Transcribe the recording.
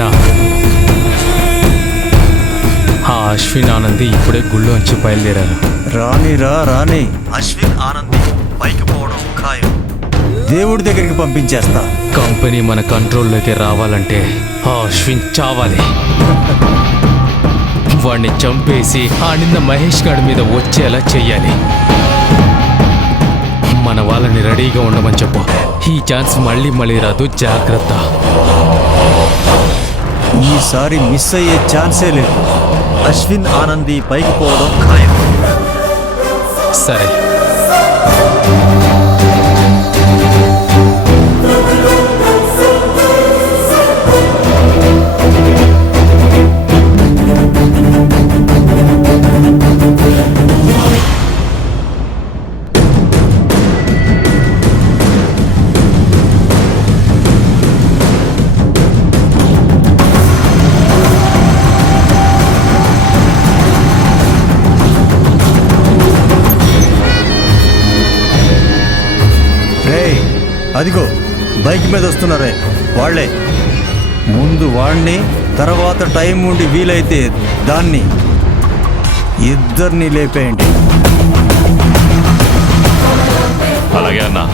అన్న, ఆ అశ్విన్ ఆనంది ఇప్పుడే గుళ్ళోంచి బయలుదేరారు. రాని అశ్విన్ ఆనంది పైకి పోవడం ఖాయం. దేవుడి దగ్గరికి పంపించేస్తా. కంపెనీ మన కంట్రోల్లోకి రావాలంటే ఆ అశ్విన్ చావాలి. వాడిని చంపేసి ఆ నిన్న మహేష్ గాడి మీద వచ్చేలా చెయ్యాలి. మన వాళ్ళని రెడీగా ఉండమని చెప్పు. ఈ ఛాన్స్ మళ్ళీ రాదు, జాగ్రత్త. ఈసారి మిస్ అయ్యే ఛాన్సే లేదు. అశ్విన్ ఆనంది పైకి పోవడం ఖాయం. సరే, అదిగో బైక్ మీద వస్తున్నారే వాళ్లే. ముందు వాణ్ణి, తర్వాత టైం ఉండి వీలైతే దాన్ని, ఇద్దరిని లేపేయండి. అలాగే అన్నా.